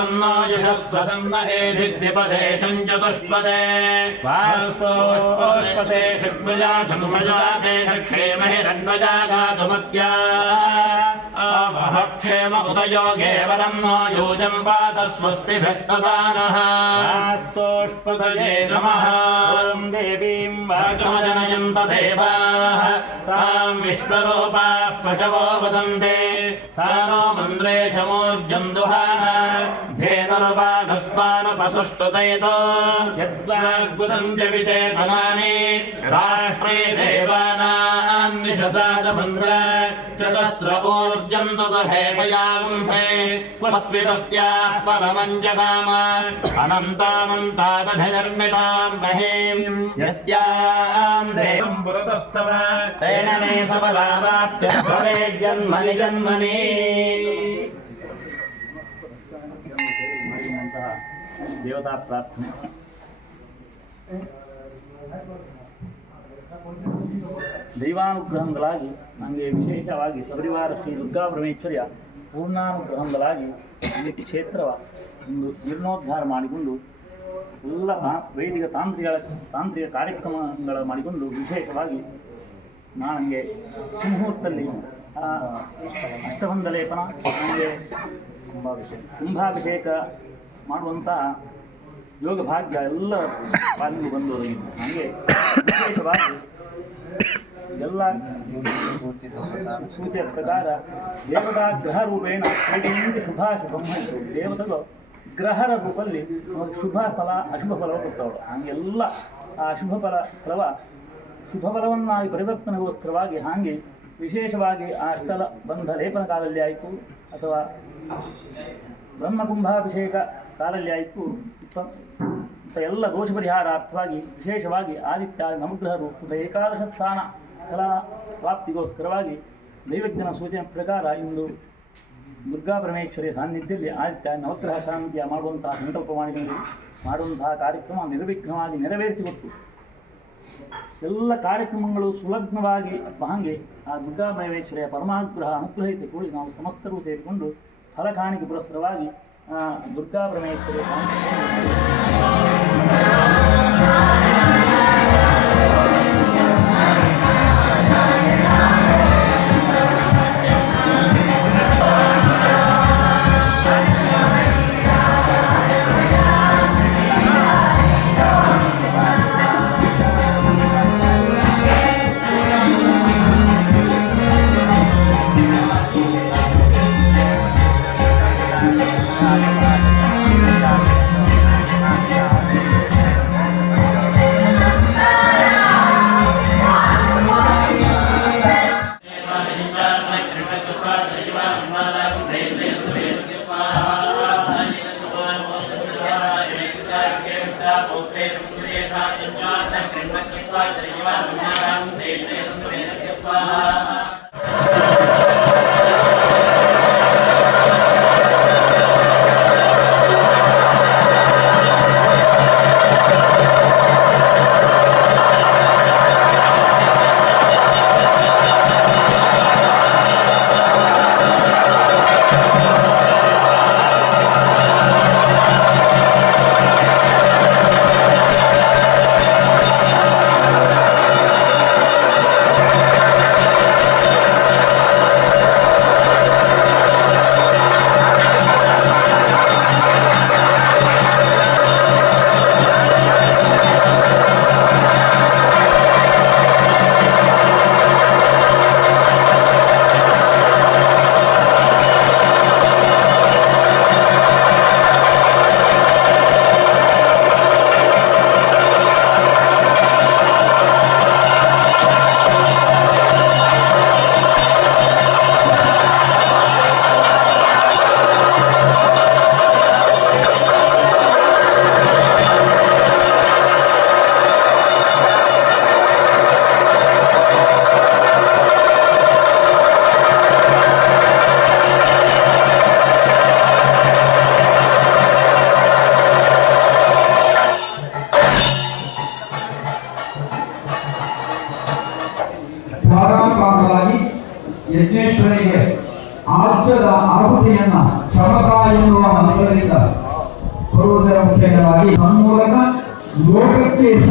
प्रतितन्नो यशस्वसन्नहे धिद्विपदे चतुष्पदे वास्तोष्पदे षड्भुजा शङ्खजाते क्षेमहिरण्वजा गातुमत्या आवह क्षेम उदयोगे वरं नो यूजं पाद स्वस्तिभिः सदा नः वास्तोष्पदये नमः ॐ देवीं वाचमजनयन्त देवाः तां विश्वरूपाः पशवो वदन्ते सा नो मन्द्रे शमूर्जम् दुहान धेनुर्वाघस्मानपसुष्टुतैतो यद्वाग्बुदन्त्य विचेतनानि राष्ट्रे देवानां निशसादमन्द्र चतस्र ऊर्जम् तदहेपयागुंसे त्वस्मितस्याः परमम् जगाम अनन्तामन्तादधिनिर्मिताम् महीम् यस्याम् देवम् पुरतस्तव तेन मे सफलावाप्य भवेद्यन्मनि जन्मनि ದೇವತಾ ಪ್ರಾರ್ಥನೆ. ದೈವಾನುಗ್ರಹದಿಂದಲಾಗಿ ನನಗೆ ವಿಶೇಷವಾಗಿ ಸಪರಿವಾರ ಶ್ರೀ ದುರ್ಗಾ ಪರಮೇಶ್ವರಿಯ ಪೂರ್ಣಾನುಗ್ರಹದಿಂದಲಾಗಿ ಈ ಕ್ಷೇತ್ರವ ಒಂದು ಜೀರ್ಣೋದ್ಧಾರ ಮಾಡಿಕೊಂಡು ಎಲ್ಲ ವೈದಿಕ ತಾಂತ್ರಿಕ ತಾಂತ್ರಿಕ ಕಾರ್ಯಕ್ರಮಗಳ ಮಾಡಿಕೊಂಡು ವಿಶೇಷವಾಗಿ ನನಗೆ ಸಿಂಹೂರ್ತಲ್ಲಿ ಆ, ಅಷ್ಟಬಂಧ ಲೇಪನ ನನಗೆ ಕುಂಭಾಭಿಷೇಕ ಮಾಡುವಂತಹ ಯೋಗ ಭಾಗ್ಯ ಎಲ್ಲ ಪಾಲಿಗೆ ಬಂದು ಒದಗಿತ್ತು ನನಗೆ ವಿಶೇಷವಾಗಿ ಎಲ್ಲ ಸೂಚಿಯ ಪ್ರಕಾರ ದೇವತಾ ಗ್ರಹ ರೂಪೇಣ ಶುಭಾಶು ಆಯಿತು ದೇವತೆಗಳು ಗ್ರಹರ ರೂಪದಲ್ಲಿ ಶುಭ ಫಲ, ಅಶುಭ ಫಲವ ಕೊಟ್ಟವಳು ಹಂಗೆಲ್ಲ ಆ ಅಶುಭ ಫಲ ಫಲವ ಶುಭ ಫಲವನ್ನಾಗಿ ಪರಿವರ್ತನೆಗೋಸ್ಕರವಾಗಿ ಹಾಗೆ ವಿಶೇಷವಾಗಿ ಆ ಅಷ್ಟಲ ಬಂಧ ಲೇಪನ ಕಾಲದಲ್ಲಿ ಆಯಿತು. ಅಥವಾ ಬ್ರಹ್ಮಕುಂಭಾಭಿಷೇಕ ಕಾಲದಲ್ಲಿ ಆಯಿತು. ಇಪ್ಪ ಎಲ್ಲ ದೋಷ ಪರಿಹಾರಾರ್ಥವಾಗಿ ವಿಶೇಷವಾಗಿ ಆದಿತ್ಯ, ನವಗ್ರಹ ರೂಪದ ಏಕಾದಶ ಸ್ಥಾನ ಫಲ ಪ್ರಾಪ್ತಿಗೋಸ್ಕರವಾಗಿ ದೈವಜ್ಞನ ಸೂಚನೆ ಪ್ರಕಾರ ಇಂದು ದುರ್ಗಾ ಪರಮೇಶ್ವರಿ ಸಾನ್ನಿಧ್ಯದಲ್ಲಿ ಆದಿತ್ಯ ನವಗ್ರಹ ಶಾಂತಿಯ ಮಾಡುವಂತಹ ಸಂಕಲ್ಪ ಮಾಡಿಕೊಂಡು ಮಾಡುವಂತಹ ಕಾರ್ಯಕ್ರಮ ನಿರ್ವಿಘ್ನವಾಗಿ ನೆರವೇರಿಸಿಕೊಟ್ಟು ಎಲ್ಲ ಕಾರ್ಯಕ್ರಮಗಳು ಸುಲಗ್ನವಾಗಿ ಹಾಗೆ ಆ ದುರ್ಗಾ ಪರಮೇಶ್ವರಿಯ ಪರಮಾನುಗ್ರಹ ಕೂಡಿ ನಾವು ಸಮಸ್ತರು ಸೇರಿಕೊಂಡು Durga பிரமேஸ்வரி Bhagavad Gita, the Bhagavad Gita, the the Bhagavad Gita, the the Bhagavad Gita, the the Bhagavad Gita, the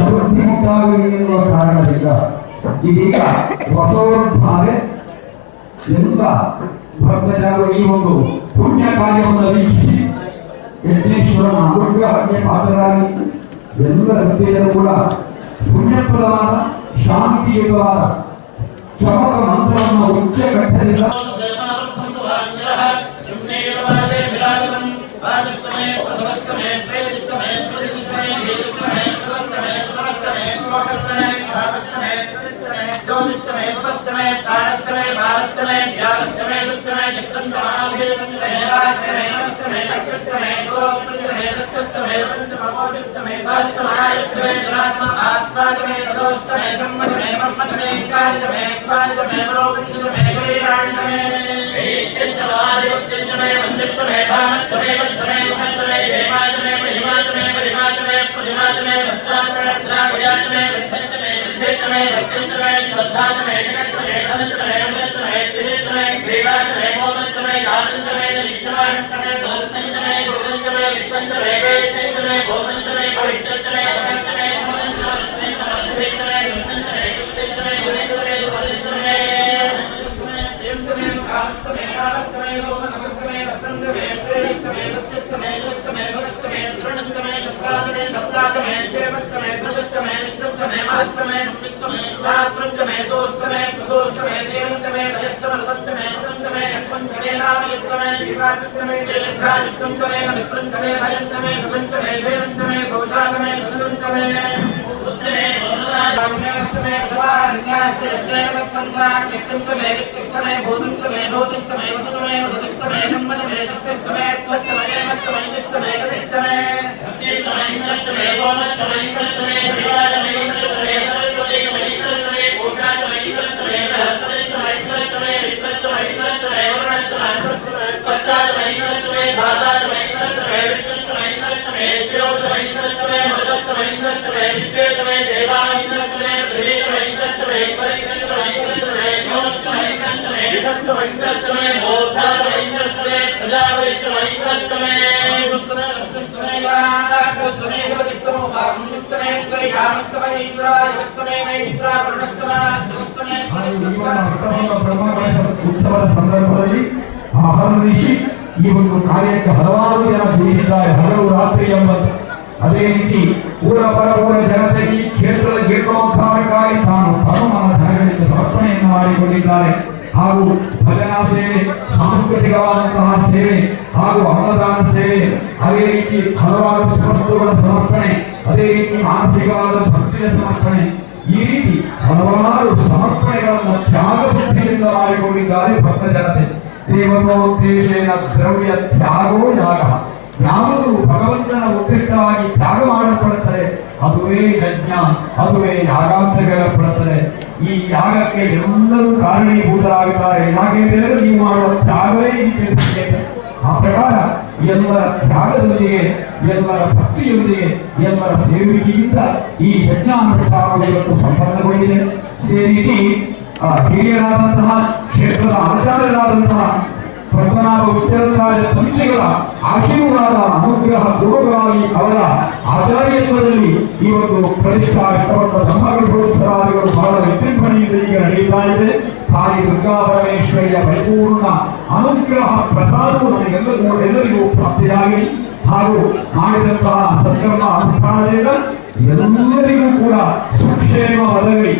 ಲೋಕಕ್ಕೆ ಸಮೃದ್ಧಿ ಉಂಟಾಗಲಿ ಎನ್ನುವ ಕಾರಣದಿಂದ ಇದೀಗ ಹೊಸೋದ್ಧಾರೆ ಎಲ್ಲ ಭಕ್ತಜನರು ಈ ಒಂದು ಪುಣ್ಯ ಕಾರ್ಯವನ್ನು ವೀಕ್ಷಿಸಿ ಯಜ್ಞೇಶ್ವರನ ಅನುಗ್ರಹಕ್ಕೆ ಪಾತ್ರರಾಗಿ ಎಲ್ಲರ ಭಕ್ತರು ಕೂಡ ಪುಣ್ಯಪ್ರದವಾದ ಶಾಂತಿಯುತವಾದ ಚಮಕ ಮಂತ್ರವನ್ನು ಉಚ್ಚ साष्टमे अष्टमे लक्षष्टमे सोऽष्टमे लक्षष्टमे सप्तमे साष्टमाष्टमे जनात्म आत्माष्टमे रथोष्टमे सम्मतमे मम्मतमे एकादशमे द्वादशमे परोपञ्चमे गरीराण्डमे ष्टमे मन्दष्टमे भामष्टमे वस्तमे महत्तमे हेमाचमे महिमाचमे परिमाचमे प्रतिमाचमे वस्त्राचमे द्रावयाचमे वृद्धष्टमे वृद्धष्टमे वृक्षष्टमे श्रद्धाचमे जगत् आत्रमे संवित्तमे युगात्रञ्चमे सोऽष्टमे प्रसोऽष्टमे देवन्तमे वयस्तमलपन्तमे उपन्तमे यस्वन्तमे नामयुक्तमे विवाचित्रमे देभ्रायुक्तन्तमे मित्रन्तमे भयन्तमे सुगन्तमे सेवन्तमे सोशागमे सुगन्तमे स्तमे प्रसवारण्यास्ते यत्रैवत्तन्त्राक्षिक्तन्तमे वित्तिक्तमे भूतन्तमे भौतिक्तमे वसुतमे वसतिक्तमे ब्रह्मतमे शक्तिस्तमे त्वत्तमे एवत्तमे तिष्टमे प्रतिष्ठमे। सत्यस्तमे इन्द्रस्तमे सोमस्तमे इन्द्रस्तमे ಉತ್ಸವದ ಸಂದರ್ಭದಲ್ಲಿ ಆಹರ್ನಿಶಿ ಈ ಒಂದು ಕಾರ್ಯಕ್ಕೆ ಹಲವಾರು ಜನ ದುಡಿದಿದ್ದಾರೆ ಹಲವು ರಾತ್ರಿ ಎಂಬತ್ತು ಅದೇ ರೀತಿ ಊರ ಪರವೂರ ಜನತೆ ಈ ಕ್ಷೇತ್ರದ ಜೀರ್ಣೋದ್ಧಾರಕ್ಕಾಗಿ ತಾನು ತನುಮನ ಧನಗಳಿಗೆ ಸಮರ್ಪಣೆಯನ್ನು ಮಾಡಿಕೊಂಡಿದ್ದಾರೆ ಹಾಗೂ ಭಜನಾ ಸೇವೆ ಸಾಂಸ್ಕೃತಿಕವಾದಂತಹ ಸೇವೆ ಹಾಗೂ ಅನ್ನದಾನ ಸೇವೆ, ಅದೇ ರೀತಿ ಹಲವಾರು ವಸ್ತುಗಳ ಸಮರ್ಪಣೆ, ಅದೇ ರೀತಿ ಮಾನಸಿಕವಾದ ಭಕ್ತಿಯ ಸಮರ್ಪಣೆ, ಈ ರೀತಿ ಹಲವಾರು ಸಮರ್ಪಣೆಗಳನ್ನು ತ್ಯಾಗ ಬುದ್ಧಿಯಿಂದ ಮಾಡಿಕೊಂಡಿದ್ದಾರೆ ಭಕ್ತ ಜನತೆ. ದೇವತೋದ್ದೇಶೇನ ದ್ರವ್ಯ ತ್ಯಾಗೋ ಯಾಗ. ಯಾವುದು ಭಗವಂತನ ಉದ್ದೇಶವಾಗಿ ತ್ಯಾಗ ಮಾಡಲ್ಪಡುತ್ತದೆ, ಅದುವೇ ಯಜ್ಞ, ಅದುವೇ ಯಾಗಾಂತ ಹೇಳಲ್ಪಡುತ್ತದೆ ಈ ಯಾಗಕ್ಕೆ ಎಲ್ಲರೂ ಕಾರಣೀಭೂತರಾಗುತ್ತಾರೆ. ಯಾಕೆಂದರೆ ನೀವು ಮಾಡುವ ತ್ಯಾಗವೇ ಈ ಆ ಪ್ರಕಾರ ಎಲ್ಲರ ತ್ಯಾಗದೊಂದಿಗೆ, ಎಲ್ಲರ ಭಕ್ತಿಯೊಂದಿಗೆ, ಎಲ್ಲರ ಸೇವಿಕೆಯಿಂದ ಈ ಯಜ್ಞಾನುಷ್ಠಾನ ಇವತ್ತು ಸಂಪನ್ನಗೊಂಡಿದೆ. ಇದೇ ರೀತಿ ಹಿರಿಯರಾದಂತಹ ಕ್ಷೇತ್ರದ ಆಚಾರ್ಯರಾದಂತಹ ಪದ್ಮನಾಭ ಉಚ್ಚರಾಚಾರ್ಯ ತಂತ್ರಿಗಳ ಆಶೀರ್ವಾದ, ಅನುಗ್ರಹ ಗುರುಗಳಾಗಿ ಅವರ ಆಚಾರ್ಯತ್ವದಲ್ಲಿ ಈ ಒಂದು ಪ್ರತಿಷ್ಠಾ ಇಷ್ಟಪಟ್ಟ ಧರ್ಮಗೃಹೋತ್ಸವಾದಿಗಳು ಬಹಳ ವಿಜೃಂಭಣೆಯಿಂದ ಈಗ ನಡೆಯುತ್ತಾ ಇದೆ. ತಾಯಿ ದುರ್ಗಾ ಪರಮೇಶ್ವರಿಯ ಪರಿಪೂರ್ಣ ಅನುಗ್ರಹ ಪ್ರಸಾದವು ನಮಗೆಲ್ಲರಿಗೂ, ಎಲ್ಲರಿಗೂ ಪ್ರಾಪ್ತಿಯಾಗಿ ಹಾಗೂ ಮಾಡಿದಂತಹ ಸತ್ಕರ್ಮ ಅನುಷ್ಠಾನದಿಂದ ಎಲ್ಲರಿಗೂ ಕೂಡ ಸುಕ್ಷೇಮ ಒದಗಲಿ.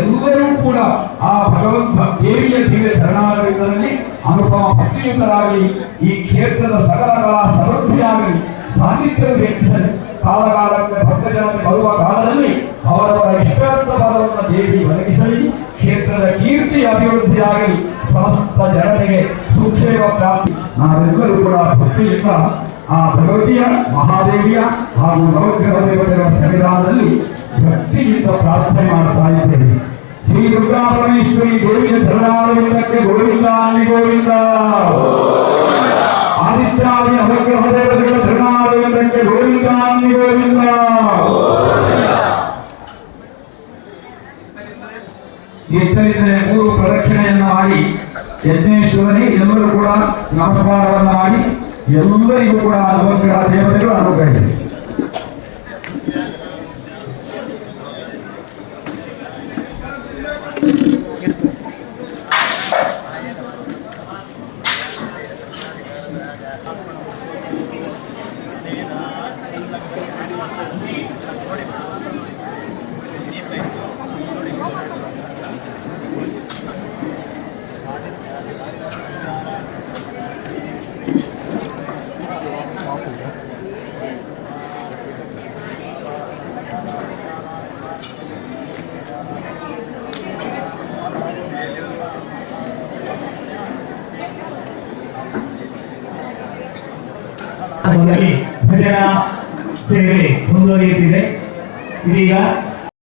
ಎಲ್ಲರೂ ಕೂಡ ಆ ಭಗವಂತ ದೇವಿಯ ದಿವ್ಯ ಚರಣಾರವಿಂದದಲ್ಲಿ ಅನುಪಮ ಭಕ್ತಿಯುತರಾಗಿ ಈ ಕ್ಷೇತ್ರದ ಸಕಲಗಳ ಕಲಾ ಸಮೃದ್ಧಿಯಾಗಲಿ. ಸಾನ್ನಿಧ್ಯ ಹೆಚ್ಚಿಸಲಿ ಕಾಲಕಾಲಕ್ಕೆ ಭಕ್ತಜನ ಬರುವ ಕಾಲದಲ್ಲಿ ಅವರವರ ಇಷ್ಟಾರ್ಥ ಪದವನ್ನು ದೇವಿ ಒದಗಿಸಲಿ. ಕ್ಷೇತ್ರದ ಕೀರ್ತಿ ಅಭಿವೃದ್ಧಿಯಾಗಲಿ. ಸಮಸ್ತ ಜನತೆಗೆ ಸುಕ್ಷೇಮ ಪ್ರಾಪ್ತಿ ನಾವೆಲ್ಲರೂ ಕೂಡ ಭಕ್ತಿಯಿಂದ ಆ ಭಗವತಿಯ ಮಹಾದೇವಿಯ ಹಾಗೂ ನವಗ್ರಹ ದೇವತೆಗಳ ಸನ್ನಿಧಾನದಲ್ಲಿ ಭಕ್ತಿಯಿಂದ ಪ್ರಾರ್ಥನೆ ಮಾಡ್ತಾ ಇದ್ದೇವೆ ಶ್ರೀ ದುರ್ಗಾ ಪರಮೇಶ್ವರಿ ಗೋವಿಂದ ಚರಣಾರವಿಂದಕ್ಕೆ ಗೋವಿಂದ ಅಲ್ಲಿ ಗೋವಿಂದ ಯಜ್ಞೇಶ್ವರನಿಗೆ ಎಲ್ಲರೂ ಕೂಡ ನಮಸ್ಕಾರವನ್ನು ಮಾಡಿ ಎಲ್ಲರಿಗೂ ಕೂಡ ಅನುಗ್ರಹ ದೇವತೆಗಳು ಅನುಗ್ರಹಿಸಿ ಭಜನಾ ಸೇವೆ ಮುಂದುವರಿಯುತ್ತಿದೆ ಇದೀಗ